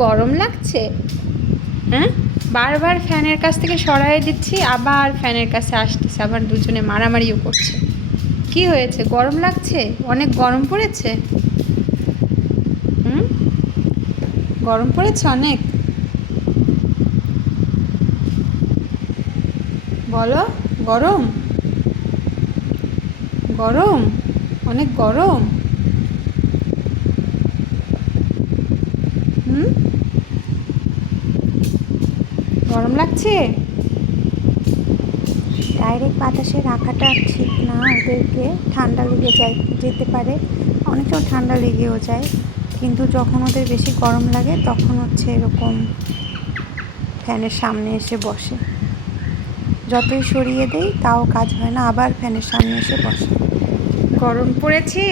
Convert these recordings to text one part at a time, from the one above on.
গরম লাগছে? হ্যাঁ, বারবার ফ্যানের কাছ থেকে সরাই দিচ্ছি, আবার ফ্যানের কাছে আসতেছে, আবার দুজনে মারামারিও করছে। কি হয়েছে, গরম লাগছে? অনেক গরম পড়েছে? হুম, গরম পড়েছে অনেক? বলো, গরম? গরম, অনেক গরম? হুম, গরম লাগছে? ডাইরেক্ট বাতাসে রাখাটা ঠিক না, ওদেরকে ঠান্ডা লেগে যেতে পারে। অনেক সময় ঠান্ডা লেগেও যায়, কিন্তু যখন ওদের বেশি গরম লাগে তখন হচ্ছে এরকম ফ্যানের সামনে এসে বসে। যতই সরিয়ে দেই তাও কাজ হয় না, আবার ফ্যানের সামনে এসে বসে। গরম পড়েছে?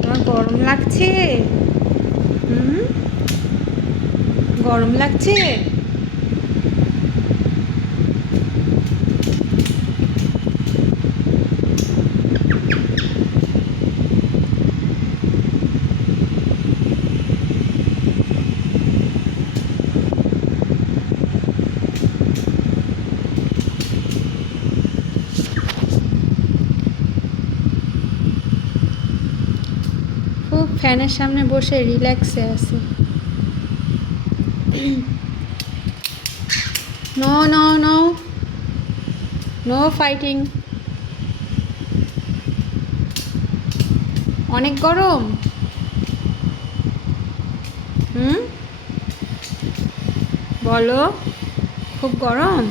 তোমার গরম লাগছে? হুম, গরম লাগছে? খুব ফ্যানের সামনে বসে রিল্যাক্সে আছে। No no no, no fighting. অনেক গরম? হুম, বলো, খুব গরম?